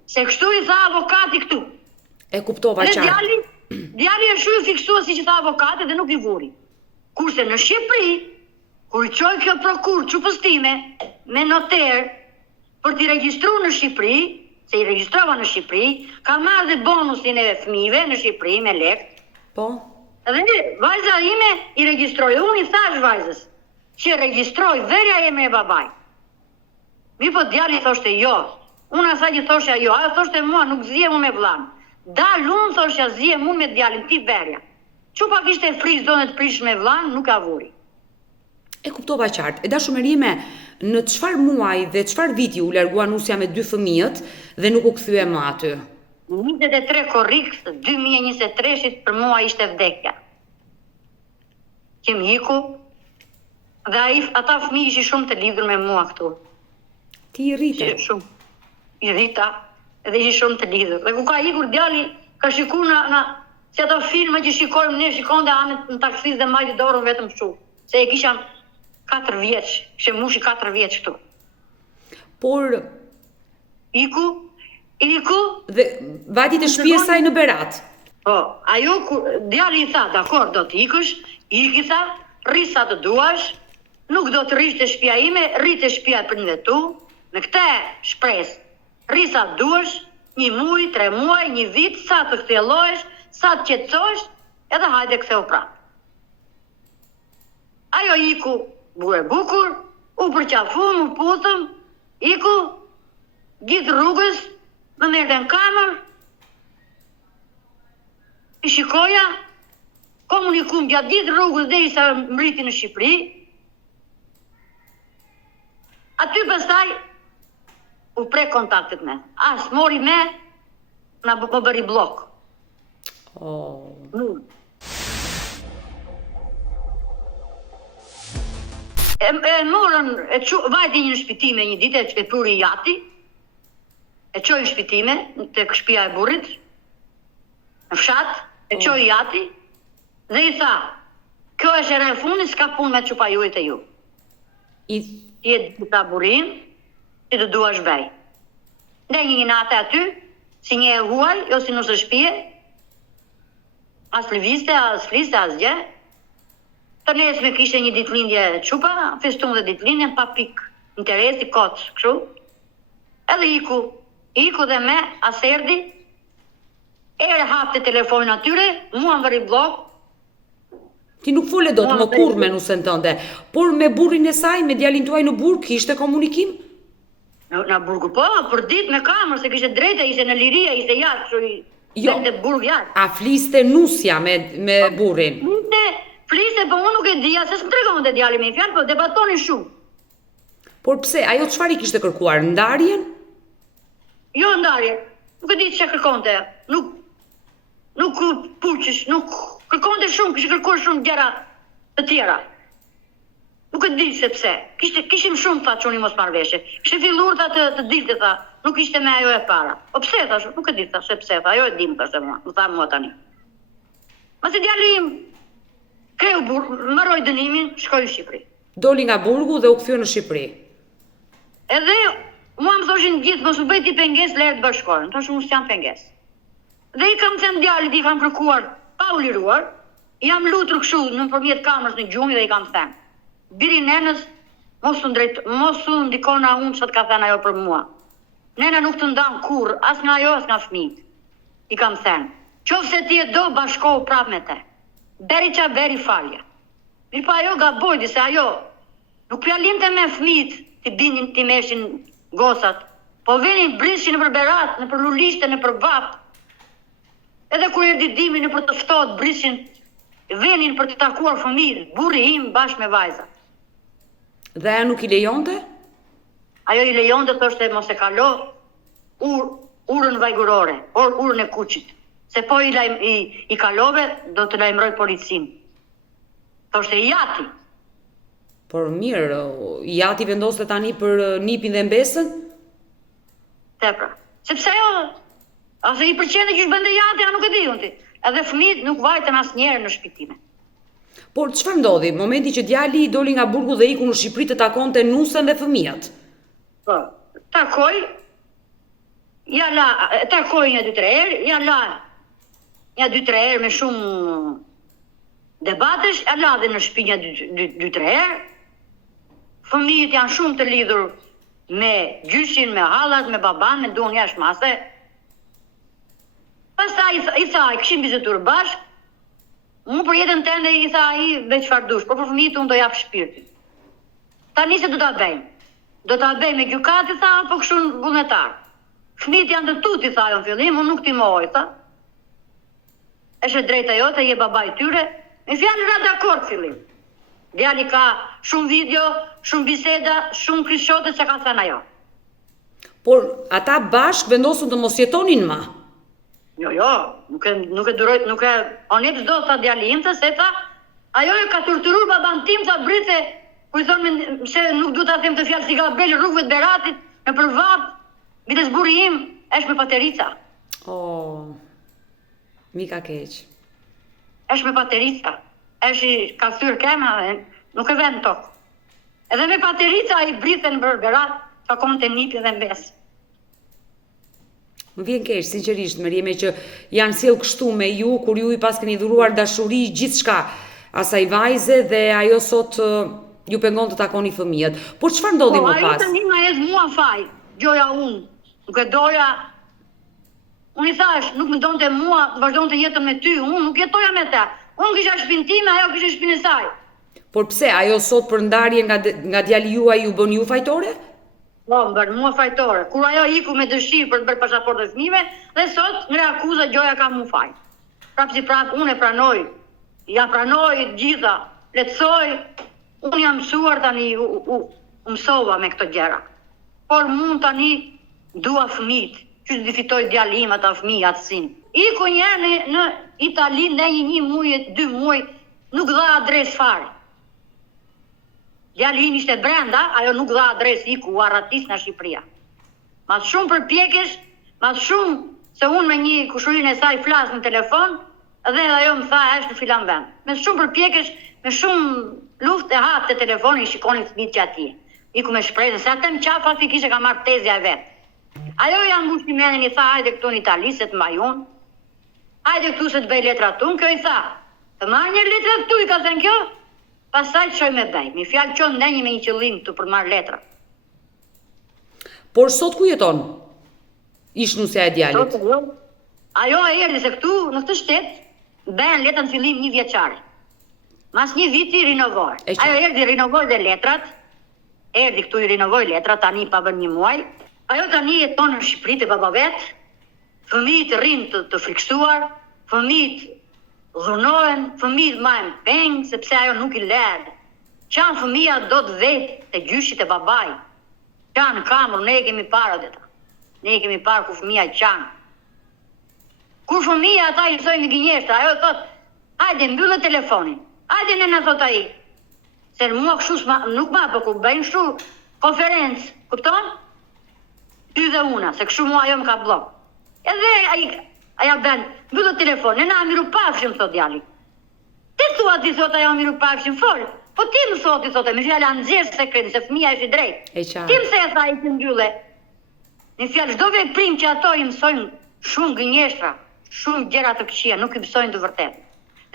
Se kështu i tha avokati këtu. E kuptova qartë. Djali e shuju fiksua si që tha avokati dhe nuk i vuri. Kurse në Shqipëri, kur i qoj kjo prokur çupës time me noter për t'i regjistruar në Shqipëri, se i regjistrova në Shqipëri, ka marrë dhe bonusin e fëmijëve në Shqipëri me lekë. Po. Dhe vajza ime i regjistroi, unë i thash vajzës, që regjistroi verja ime e babaj. Mi po djali thoshte jo, unë asaj që thoshja jo, ajo thoshte mua nuk zje mu me vllain. Dal unë thoshja zje mu me djalin ti verja. Që pa kishte frizë do në të prish me vllain, nuk ka vuri. E kuptova qartë. E dashumerime, në çfarë muaj dhe çfarë viti u largua nusja me 2 fëmijët dhe nuk u kthye më aty? 23 korrik 2023 për mua ishte vdekja. Që iku dhe ata fëmijë ishin shumë të lidhur me mua këtu. Ti i rrite? Shumë. I rrita dhe ishin shumë të lidhur. Dhe ku ka ikur djali, ka shikuar në si ato filma që shikojmë ne, shikonte anë në taksis dhe majti dorën vetëm kështu. Se e kisha 4 vjeç, kishe mushi 4 vjeç këtu. Por Iku dhe vajti të shtëpia saj në Berat. Po, ajo djali i tha, dakor, do të ikësh, iki tha, rri sa të duash, nuk do të rish të shtëpia ime, rri të shtëpia e prindve tu, me këtë shpresë, rri sa të duash, 1 muaj, 3 muaj, 1 vit, sa të kthjellohesh, sa të qetësohesh, edhe hajde ktheu prapë. Ajo iku, bukur, u përqafu, më putëm, iku, gjithë rrugës, më merrte në kamër, i shikoja, komunikum gjatë gjithë rrugës dhe i sa mriti në Shqipëri. Aty pastaj u prek kontaktet me. As mori me, na më bëri blok. E morën, vajti një shpitime një ditë, e puri jati, e qoj në shpitime, të shtëpia e burrit, në fshat, e qoj jati, dhe i tha, kjo është era e fundit, s'ka punë me çupa juajt e ju. Ti e di ta burin, ti të duash bej. Ndaj një natë aty, si një e huaj, jo si nësë shtëpie, as lëviste, as fliste, as gjë. Të nesme kishte një ditëlindje çupa, festun dhe ditëlindjen pa pik interesi kot, kështu. Edhe iku dhe me aserdi, hapte telefonin atyre, mua më vëri blok. Ti nuk fole dot më kurrë me nusën tënde, por me burrin e saj, me djalin tuaj në burg, kishte komunikim? Në burgu po, për ditë me kamër, se kishte drejtë, ishte në liria, ishte jashtë, jo, në burg jashtë. A fliste nusja me burrin? Fliste, po unë nuk e dija, se s'më tregon të djali me i fjalë, po debatonin shumë. Por pse, ajo çfarë i kishte kërkuar, ndarjen? Jo ndarje, nuk e di ç'e kërkonte. Nuk puqesh, nuk kërkonte shumë, kishte kërkuar shumë gjëra të tjera. Nuk e di se pse. Kishim shumë tha çuni mos marrveshje. Kishte filluar të dilte tha, nuk ishte me ajo e para. Po pse thash, nuk e di tha, se pse tha, ajo e dim thashë mua, më tha mua tani. Masi djali im kreu mbaroi dënimin, shkoi në Shqipëri. Doli nga burgu dhe u kthye në Shqipëri. Edhe mua më thoshin gjithë, mos u bëj ti pengesë, lehtë bashkohen. Thosh unë s'jam pengesë. Dhe i kam thënë djalit, i kam kërkuar pa u liruar, jam lutur kështu nëpërmjet kamerës në gjumi dhe i kam thënë. Biri nenës, mos u ndikon unë çka të ka thënë ajo për mua. Nena nuk të ndan kurrë, as nga ajo, as nga fëmijët. I kam thënë, qofse ti e do bashkohu prapë me te. Beri qa beri falja. Mirë pa ajo gaboj, se ajo nuk pjalinte me fëmijët të binin të meshin gosat, po venin brishin në për berat, në për lulishte, në për vap. Edhe kur erdhi dimi në për të ftohet brishin, venin për të takuar fëmijët, burri im bashkë me vajzat. Dhe ajo nuk i lejonte? Ajo i lejonte, thoshte mos e kalo urën vajgurore, urën e kuqit. Se po i kalove, do të lajmëroj policin. Thoshte i jati. Por mirë, jati vendoste tani për nipin dhe mbesën? Tepra. Sepse jo, ase i përqende që shbënde jati, a nuk e di unë ti. Edhe fëmijët nuk vajten asnjëherë në shpitime. Por çfarë ndodhi? Momenti që djali i doli nga burgu dhe iku në Shqipëri të takonte nusën dhe fëmijët? Po, takoj një 2-3 herë, ja la një 2-3 herë me shumë debatesh, ja la dhe në shtëpi një 2-3 herë. Fëmijët janë shumë të lidhur me gjyshin, me hallat, me baban, me duan jashtë mase. Pastaj i tha, kishim bizetuar bashkë, unë për jetën tënde i tha ai veç çfarë dush, por për fëmijët unë do jap shpirtin. Tani se do ta bëjmë. Do ta bëjmë me gjykatë, tha, apo kështu vullnetar. Fëmijët janë të tuti, tha ajo në fillim, unë nuk timoj, tha. Është e drejta jote, je babai tyre. Me fjalë ra dakord fillim. Djali ka shumë video, shumë biseda, shumë krishote që ka thënë ajo. Por ata bashkë vendosën të mos jetonin më. Jo, nuk e duroj, nuk e onet çdo tha djali im, se tha, ajo e ka torturuar baban tim, tha brite, ku i thonë se nuk duhet ta them të fjalë si Gabel rrugëve të Beratit, në përvap, bides burri im, është me paterica. Mi ka keq. Është me paterica. Ka thyrë kema dhe nuk e vend tokë. Edhe me paterica i britën për Berat, ka konë të nipi dhe mbes. Më vjen keq, sinqerisht, Merieme, që janë sjell kështu me ju, kur ju i pas keni dhuruar dashuri gjithçka asaj vajze dhe ajo sot ju pengon të takoni fëmijët. Por çfarë ndodhi më pas? Ajo tani ma hedh mua faj, gjoja unë. Nuk e doja. Unë i thash, nuk më donte mua, vazhdonte jetën me ty, unë nuk jetoja me ta. Unë kisha shtëpinë time, ajo kishte shtëpinë e saj. Por pse, ajo sot për ndarje nga djali juaj ju bën ju fajtore? Po, më bën mua fajtore. Kur ajo iku me dëshirë për të bërë pasaportë të fëmijëve, dhe sot në akuzë gjoja ka mu faj. Prapë si prapë, unë e pranoj. Ja pranoj gjitha, lehtësoj. Unë jam mësuar tani, u mësova me këto gjëra. Por mund tani dua fëmijët, që të fitoj djali im ata fëmijë atësin. Iku njerë në Itali në një muaj, 2 muaj, nuk dha adres fare. Djali im ishte brenda, ajo nuk dha adres, iku u arratis në Shqipëria. Mas shumë përpjekësh, mas shumë se unë me një kushurinë e saj flas në telefon, dhe ajo më tha është në filan vend. Me shumë përpjekësh, me shumë luftë e hapë të telefonin, shikonin fëmijët që atje. Iku me shpresën, se atë më qafa si kishe ka marrë tezja e vetë. Ajo janë mbush menin, i tha, hajde këtu në Itali, se të mbajon. Hajde këtu se të bëj letra tu, kjo i tha. Të marrë një letra këtu, i ka thënë kjo, pastaj të shoj me bëj. Mi fjalë qonë ndenjë me një qëllim këtu për marrë letra. Por sot ku jeton? Ish nusja e djalit. Ajo e erdhi se këtu, në këtë shtet, bëhen letra në fillim 1 vjeçare. Mas 1 viti rinovoj. Ajo erdhi rinovoj dhe letrat, erdhi këtu i rinovoj letrat, tani pa bën 1 muaj. Ajo tani jeton në Shqipëri të baba vet, fëmijët rrinë të frikësuar, fëmijët dhunohen, fëmijët majnë peng, sepse ajo nuk i lërë. Qanë fëmija do të vetë të gjyshit e babaj. Qanë kamër, ne e kemi parë dhe ta. Ne e kemi parë ku fëmija qanë. Kur fëmija ata i thojnë gënjeshtra, ajo thot, hajde mbyllë telefonin, hajde nëna thot ai. Se mua kështu nuk ma, po ku bëjnë shu konferencë, kupton? Ty dhe una, se kështu mua ajo më ka blok. Edhe aja ben, mbyllë telefon, nëna miru pafshim, thot djali. Ti thua ti thot ajo miru pafshim, folë. Po ti më thot, i thote, me fjallë anëzirë sekretin, se fëmija është i drejtë. Ti më se e tha i të mbyllë. Në fjallë, çdo veprim që ato i mësojnë shumë gënjeshtra, shumë gjëra të këqija, nuk i mësojnë të vërtetë.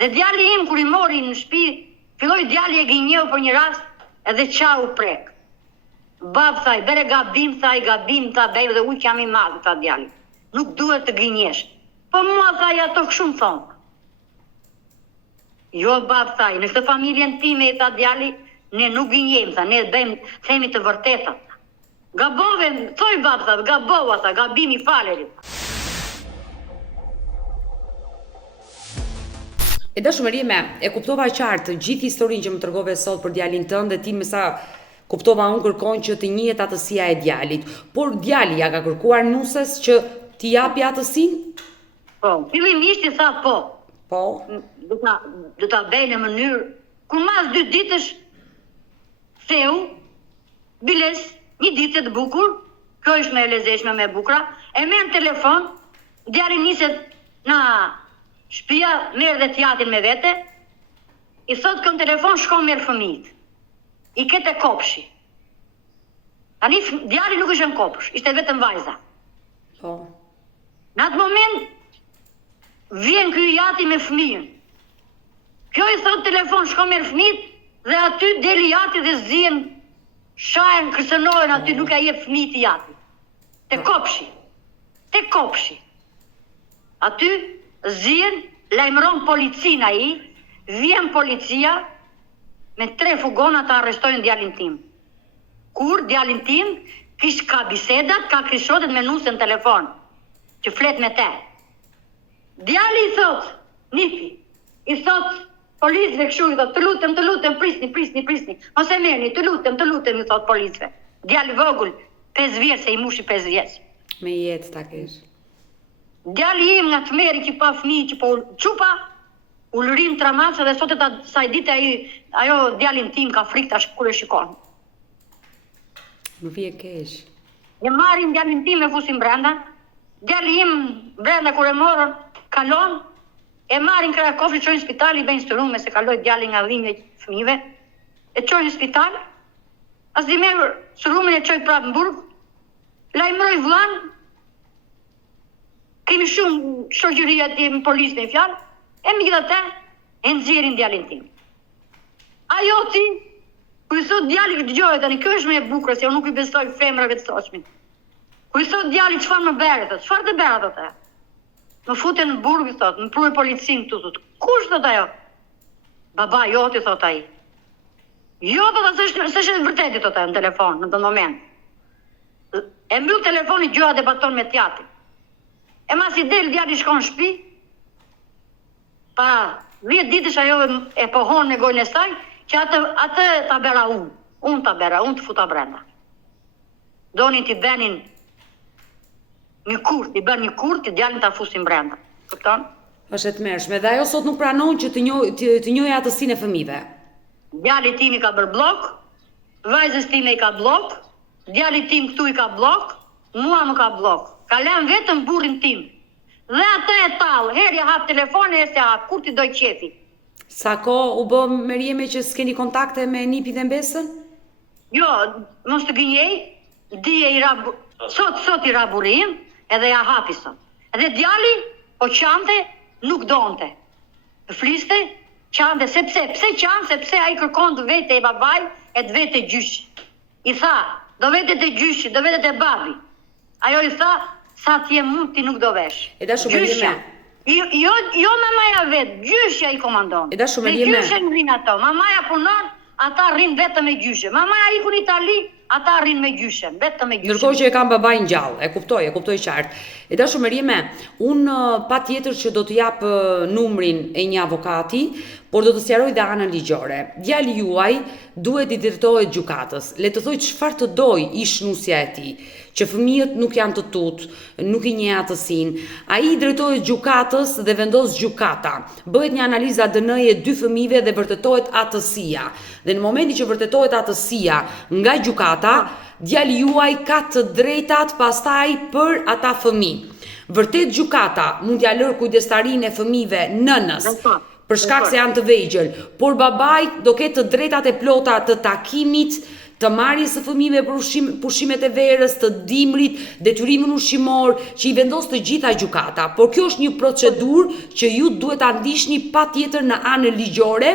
Dhe djali im, kur i mori në shtëpi, filloi djali e gënjeu për një rast, edhe çau prek. Bab thaj, bere gabim, tha, bej dhe uq jam i madh, tha djali. Nuk duhet të gënjesh. Po mua thaj ato këshum thonë. Jo, bab thaj, në këtë familjen time, tha djali, ne nuk gënjem, tha, ne bëjmë, themi të vërtetat. Gabove, thoj bab, tha, gabova, tha, gabimi falerit. E dashur Merieme, e kuptova qartë gjithë historinë që më tregove sot për djalin tënd dhe ti me sa kuptova unë kërkon që të njihet atësia e djalit. Por djali ja ka kërkuar nuses që t'i japi atësinë? Po, fillimisht i tha po. Po? Do ta bëj në mënyrë kur mas 2 ditësh theu, biles, 1 ditë të bukur, kjo është me e lezeshme me bukra, e merr në telefon, djali niset na shtëpia, merr dhe t'jatin me vete, i thot këm telefon shkon merr fëmijët. I kete kopshi. Tani djali nuk është në kopsh, ishte vetëm vajza. Po. Në atë moment vjen ky jati me fëmijën. Kjo i thot telefon shkon merr fëmijët dhe aty deli jati dhe zihen Shajen, kërcënojnë aty, nuk e jep fëmijët i jati. Te kopshi. Aty zien, lajmëron policin ai, vjen policia, me 3 fugona të arrestojnë djalin tim. Kur djalin tim ka bisedat, ka krishotet me nusën telefon, që flet me te. Djali i thot, Nipi, i thot policëve kështu, i thot, të lutem, prisni. Mos e merrni, të lutem, i thot policëve. Djali vogël, 5 vjeç, se i mushi 5 vjeç. Me jetë ta kesh. Djali im nga të meri që pa fëmijë, që po qupa, ullërin tramaca dhe sot e saj dite ajo djalin tim ka frikë tash kur e shikon. Më vje kesh. E marrin djalin tim e fusin brenda. Djali im brenda kur e morën, kalon, e marrin krah kofri, çojnë në spital, i bëjnë strume se kaloi djali nga dhimbja e fëmijëve. E çojnë në spital. As di merr strumin e çoj prapë në burg. Lajmëroj vllan. Kemi shumë shoqëria ti në policë në fjalë. E megjithatë e nxjerrin djalin tim. Ajo ti, kur i thot djali, dëgjoj tani, kjo është më e bukur se unë nuk i besoj femrave të sotshme. Kur i thot djali, çfarë më bëre, thot, çfarë të bëra ato? Më futen në burg, thot, më pruri policin këtu, thot. Kush thot ajo? Baba joti, thot ai. Jo, thot, s'është e vërtetë, thot ajo në telefon në atë moment. E mbyll telefonin, gjëra debaton me tjatin. E mas i del djali shkon në shtëpi. Pa 10 ditësh ajo e pohon në gojën e saj, që atë ta bera unë. Unë ta bera, unë të futa brenda. Donin t'i benin një kurt, i bën një kurt, t'i djalin ta fusin brenda. Kupton? Është e tmerrshme. Dhe ajo sot nuk pranon që të njohë atësinë e fëmijëve. Djali tim i ka bërë blok, vajzës time i ka blok, djali tim këtu i ka blok, mua më ka blok. Ka lënë vetëm burrin tim. Dhe atë e tallë, herë hap telefonin, herë se hap, kur ti doj qefi. Sa kohë u bë Merieme që s'keni kontakte me Nipin dhe Mbesën? Jo, mos të gënjej, dije sot i ra burrin, edhe ja hapi sot. Edhe djali, po qante, nuk donte. Fliste, qante, pse qante, sepse ai kërkon të vete e babaj e të vete gjyshi. I tha, do vete të gjyshi, do vete të babi. Ajo i tha, sa t'je mund ti nuk do vesh. E da shumë Merieme. Jo mamaja vetë, gjyshja i komandon. E da shumë Merieme. Me gjyshe në rinë ato, mamaja punon, ata rinë vetëm me gjyshe. Mamaja iku në Itali, ata rinë me gjyshe, vetëm me gjyshe. Ndërkohë që e kam babajin gjallë, e kuptoj qartë. E da shumë Merieme, unë pa tjetër që do të jap numrin e një avokati, por do të sqaroj dhe anën ligjore. Djali juaj duhet i drejtohet gjykatës. Le të thoj çfarë të doj ish nusja e tij, që fëmijët nuk janë të tutë, nuk i njeh atësinë. Ai i drejtohet gjykatës dhe vendos gjykata. Bëhet një analizë ADN-je 2 fëmijëve dhe vërtetohet atësia. Dhe në momentin që vërtetohet atësia nga gjykata, djali juaj ka të drejtat pastaj për ata fëmijë. Vërtet gjykata mund t'ia lërë kujdestarinë e fëmijëve nënës, për shkak se janë të vegjël, por babai do ketë të drejtat e plota të takimit, të marrjes së fëmijëve për pushimet e verës, të dimrit, detyrimin ushqimor, që i vendos të gjitha gjykata. Por kjo është një procedurë që ju duhet ta ndiqni patjetër në anën ligjore.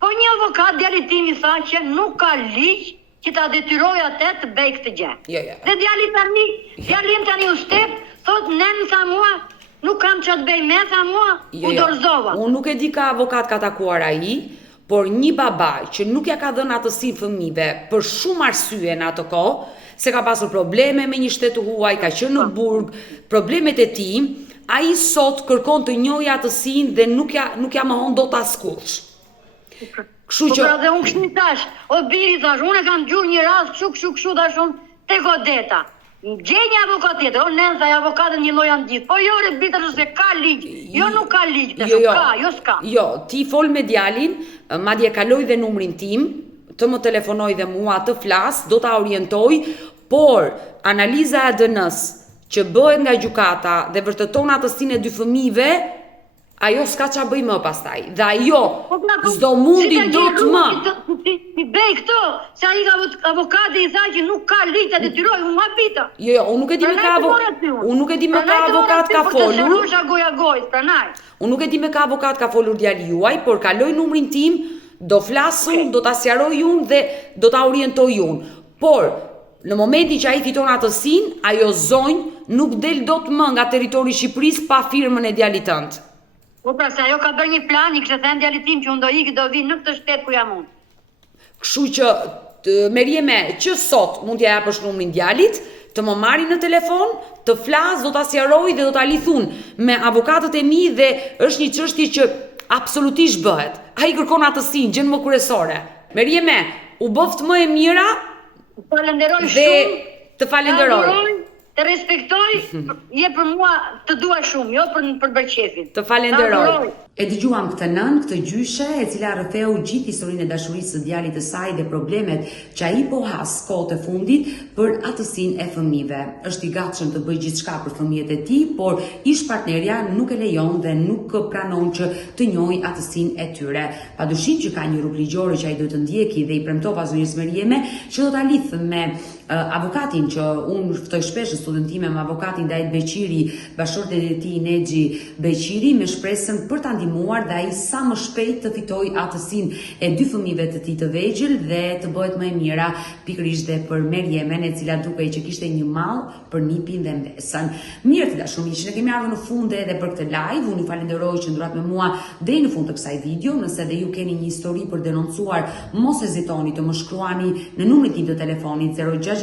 Po një avokat djali tim i tha që nuk ka ligj që ta detyroj atë të bëj këtë gjë. Jo. Dhe djalim tani u step, thot nën tha mua, nuk kam që të bëj me, tha mua, u dorëzova. Unë nuk e di ka avokat ka takuar ai, por një baba që nuk ja ka dhënë atësinë fëmijëve për shumë arsye në atë kohë, se ka pasur probleme me një shtet të huaj, ka qenë në burg, problemet e tij, ai sot kërkon të njohë atësinë dhe nuk ja mohon dot askush. Kështu që dhe unë kështu thash, o biri thash, unë e kam gjur një rast kështu tash unë te godeta. Gjej një avokat tjetër, o nën tha avokatët një lloj janë gjithë. Po jo re bitër se ka ligj. Jo nuk ka ligj, s'ka. Jo, ti fol me djalin, madje kaloj dhe numrin tim, të më telefonoj dhe mua të flas, do ta orientoj, por analiza e ADN-s që bëhet nga gjykata dhe vërteton atësinë e 2 fëmijëve, ajo s'ka qa bëj më pastaj. Dhe ajo s'do mundi do të më. Ti bëj këto, se ai avokati i tha që nuk ka ligj të detyroj, unë ma bita. Jo, unë nuk e di me ka avokat ka folur. Unë nuk e di me ka avokat ka folur djali juaj, por kaloj numrin tim, do flasun, do ta sqaroj unë dhe do ta orientoj unë. Por në momentin që ai fiton atësinë, ajo zonjë nuk del dot më nga territori i Shqipërisë pa firmën e djalit tënd. Po pra se ajo ka bërë një plan, i kishte thënë djalit tim që unë do ikë, do vi në këtë shtetë ku jam unë. Kështu që Merieme, që sot mund t'ja japësh numrin djalit, të më marri në telefon, të flas, do ta sqaroj dhe do ta lidhun me avokatët e mi dhe është një çështje që absolutisht bëhet. Ai kërkon atësinë, gjën më kryesore. Merieme, u bëft më e mira. Falenderoj dhe shumë. Të falenderoj. Të respektoj, je për mua të dua shumë, jo për bërqefin. Të falenderoj. E dëgjuam këtë nën, këtë gjyshe, e cila rrëfeu gjithë historinë e dashurisë së djalit të saj dhe problemet që ai po has kohët e fundit për atësinë e fëmijëve. Është i gatshëm të bëjë gjithçka për fëmijët e tij, por ish partnerja nuk e lejon dhe nuk pranon që të njohë atësinë e tyre. Padyshim që ka një rrugë ligjore që ai duhet të ndjeki dhe i premtova zonjës Merieme që do ta lidh me avokatin që unë ftoj shpesh në studën time me avokatin Dajt Beqiri, bashkëshortet e tij Nexhi Beqiri, me shpresën për ta ndihmuar dhe ai sa më shpejt të fitojë atësinë e dy fëmijëve të tij të vegjël dhe të bëhet më e mira pikërisht dhe për Meriemen, e cila dukej që kishte një mall për nipin dhe mbesën. Mirë të dashur miq, ne kemi ardhur në fund edhe për këtë live. Unë ju falenderoj që ndurat me mua deri në fund të kësaj video. Nëse dhe ju keni një histori për denoncuar, mos hezitoni të më shkruani në numrin tim të telefonit 069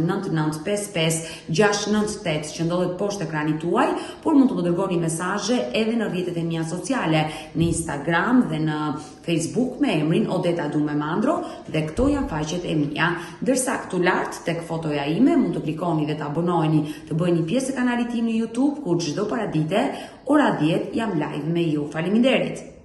99 55 698 që ndodhet poshtë ekranit tuaj, por mund të më dërgoni mesazhe edhe në rrjetet e mia sociale, në Instagram dhe në Facebook me emrin Odeta Dume Mandro, dhe këto janë faqet e mia. Ndërsa këtu lart tek fotoja ime mund të klikoni dhe të abonoheni, të bëheni pjesë e kanalit tim në YouTube, ku çdo paradite ora 10 jam live me ju. Faleminderit.